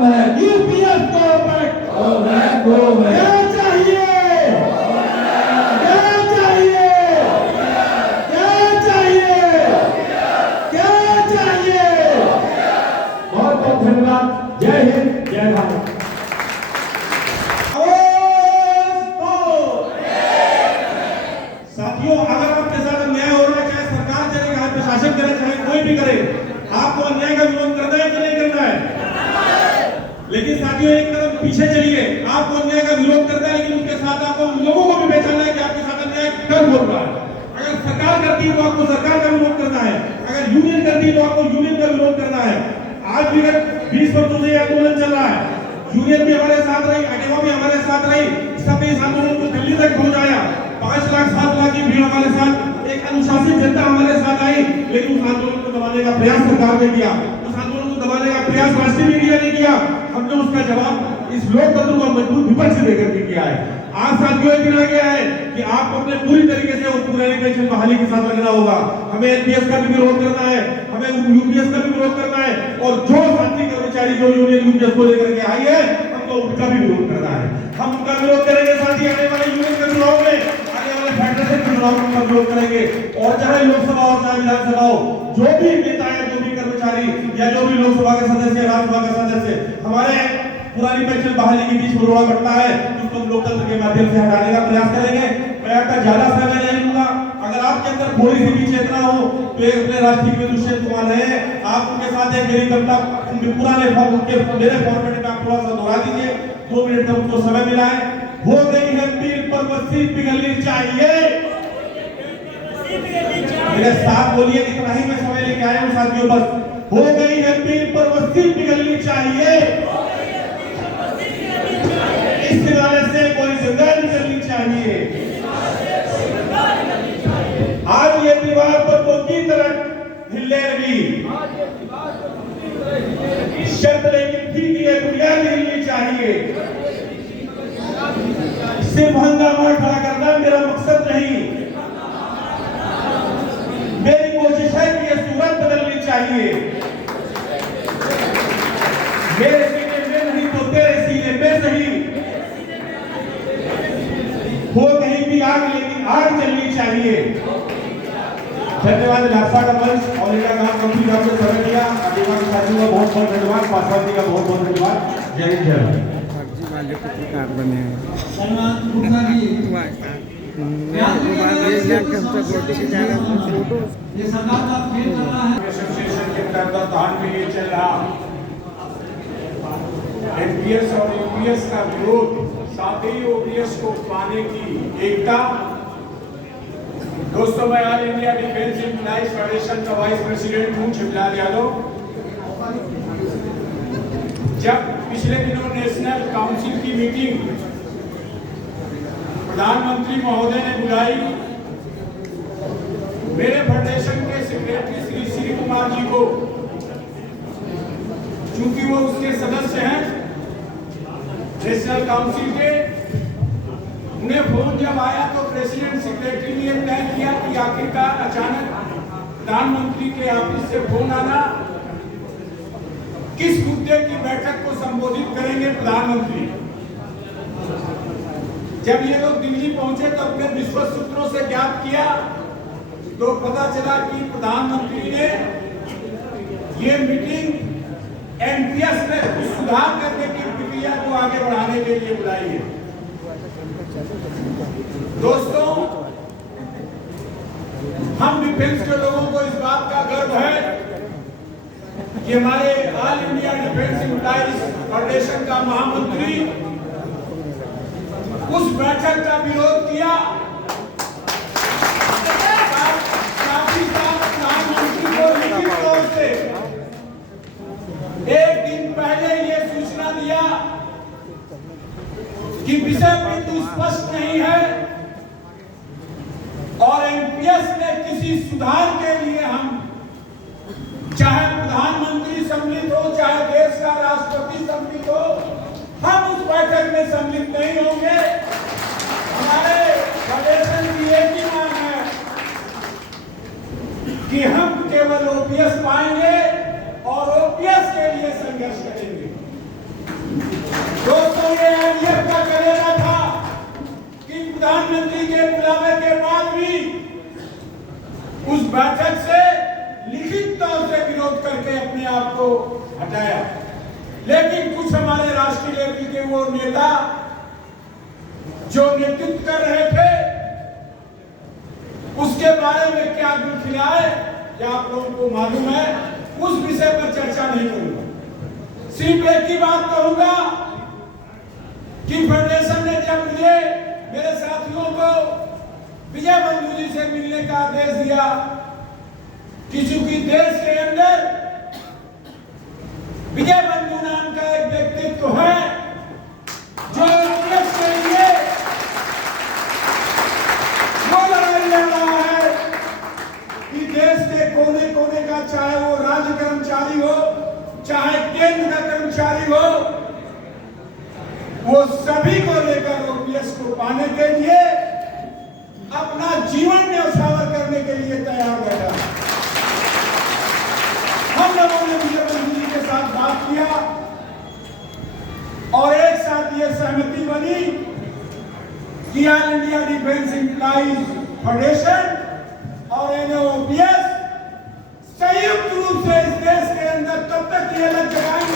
Back, UPS go back, go back, go back. क्या चाहिए, क्या चाहिए, क्या चाहिए, क्या चाहिए। बहुत बहुत धन्यवाद। जय हिंद, जय भारत। साथियों, अगर आपके साथ अन्याय हो रहा है, चाहे सरकार करे, चाहे प्रशासन करे, चाहे कोई भी करे, आपको अन्याय का विरोध करना है कि नहीं करना है? लेकिन साथियों, एक कदम पीछे चलिए। आपको अन्याय का विरोध करना है, लेकिन उसके साथ आपको लोगों को भी पहचानना है कि आपके साथ अन्याय कब हो रहा है। अगर सरकार करती है तो आपको सरकार का विरोध करना है, अगर यूनियन करती है तो आपको यूनियन का विरोध करना है। आज भी 20 वर्षों से आंदोलन चल रहा है, यूनियन भी हमारे साथ रही, आगेवा भी हमारे साथ रही, सबने इस आंदोलन को दिल्ली तक पहुंचाया। 5 लाख 7 लाख की भीड़ हमारे साथ, एक अनुशासित जनता हमारे साथ आई, लेकिन उस आंदोलन को दबाने का प्रयास सरकार ने किया, उस आंदोलन को दबाने का प्रयास राष्ट्रीय मीडिया ने किया। हमने उसका जवाब इस लोकतंत्र को मजबूत विपक्ष से देकर के किया है। आज साथियों एक दिन आ गया है कि आपको अपने पूरी तरीके से पुरानी पेंशन बहाली के साथ लगना होगा। हमें एनपीएस का भी विरोध करना है, हमें यूपीएस का भी विरोध करना है, और जो साथी कर्मचारी जो यूनियन यूपीएस को लेकर के आई है, हमको उनका भी विरोध करना है। हम उनका विरोध करेंगे साथी, आने वाले यूनियन के चुनाव में, आने वाले फेडरेशन के चुनाव में विरोध करेंगे। और चाहे लोकसभा और चाहे विधानसभा हो, जो भी नेता है, जो भी कर्मचारी या जो भी लोकसभा के सदस्य, राज्यसभा के सदस्य हमारे पुरानी पेंशन बहाली के बीच रोड़ा बटता है, उसको हम लोकतंत्र के माध्यम से हटाने का प्रयास करेंगे। मैं आपका ज्यादा समय नहीं लूंगा। अगर आपके अंदर थोड़ी सी भी चेतना हो तो एक अपने राष्ट्रीय में दुष्यंत कुमार है, आप उनके साथ एक मेरी कविता उनके पुराने फॉर्म उनके मेरे फॉर्मेट में आप थोड़ा सा दोहरा दीजिए। 2 मिनट तक उनको समय मिला है। हो गई है पीर पर बस्ती पिघलनी चाहिए। मेरे साथ बोलिए, इतना ही मैं समय लेके आया हूँ साथियों। बस हो गई है पीर पर बस्ती पिघलनी चाहिए, इस किनारे से कोई जिंदा निकलनी चाहिए। आज ये दीवार पर तो की तरह हिले लगी, शर्त लेकिन ठीक है, बुनियाद हिलनी चाहिए। सिर्फ हंगामा खड़ा करना मेरा मकसद नहीं, मेरी कोशिश है कि ये सूरत बदलनी चाहिए। मेरे सीने में नहीं तो तेरे सीने में सही, हो कहीं भी आग, लेकिन आग चलनी चाहिए। धन्यवाद लापसा का मंच और इनका काम कंप्लीट आपको समय दिया। आदिवासी साथियों का बहुत बहुत धन्यवाद, पासवान जी का बहुत बहुत धन्यवाद। जय हिंद, जय भारत। एसोसिएशन के तत्वाधान में ये चल रहा एनपीएस और यूपीएस का विरोध, साथ ही ओपीएस को पाने की एकता। दोस्तों, मैं all India defence employees federation का वाइस प्रेसिडेंट हूं, शिवलाल यादव। जब पिछले दिनों नेशनल काउंसिल की मीटिंग प्रधानमंत्री महोदय ने बुलाई, मेरे फेडरेशन के सेक्रेटरी श्री श्री कुमार जी को, चूंकि वो उसके सदस्य हैं नेशनल काउंसिल के, उन्हें फोन जब आया तो प्रेसिडेंट सेक्रेटरी ने तय किया कि आखिरकार अचानक प्रधानमंत्री के ऑफिस से फोन आना, किस मुद्दे की बैठक को संबोधित करेंगे प्रधानमंत्री। जब ये लोग दिल्ली पहुंचे तो अपने विश्वस्त सूत्रों से ज्ञात किया तो पता चला कि प्रधानमंत्री ने ये मीटिंग एनपीएस में कुछ सुधार करने की प्रक्रिया को आगे बढ़ाने के लिए बुलाई है। दोस्तों, हम डिफेंस के लोगों को इस बात का गर्व है कि हमारे all India defence employees federation का महामंत्री उस बैठक का विरोध किया। काफी साथ प्रधानमंत्री को लिखित तौर से एक दिन पहले ये सूचना दिया कि विषय बिंदु स्पष्ट नहीं है और एनपीएस में किसी सुधार के लिए हम, चाहे प्रधानमंत्री सम्मिलित हो, चाहे देश का राष्ट्रपति सम्मिलित हो, हम उस बैठक में सम्मिलित नहीं होंगे। हमारे फेडरेशन की एक ही मांग है कि हम केवल ओपीएस पाएंगे और ओपीएस के लिए संघर्ष करेंगे। उस बैठक से लिखित तौर से विरोध करके अपने आप को हटाया। लेकिन कुछ हमारे राष्ट्रीय लेवल के वो नेता जो नेतृत्व कर रहे थे, उसके बारे में क्या गुल खिलाए क्या आप लोगों को मालूम है, उस विषय पर चर्चा नहीं करूंगा। सिर्फ एक ही बात कहूंगा कि फेडरेशन ने जब मुझे मेरे साथियों को विजय बंधु जी से मिलने का आदेश दिया कि चूंकि देश के अंदर विजय बंधु नाम का एक व्यक्तित्व है जो देश के लिए वो लड़ाई लड़ रहा है कि देश के कोने कोने का, चाहे वो राज्य कर्मचारी हो चाहे केंद्र का कर्मचारी हो, वो सभी को लेकर ओपीएस को पाने के लिए अपना जीवन न्यौछावर करने के लिए तैयार बैठा। हम लोगों ने विजय बंधु जी के साथ बात किया और एक साथ ये सहमति बनी कि all India defence employees federation और एनओपीएस संयुक्त रूप से इस देश के अंदर तब तक ये लग जगाएंगे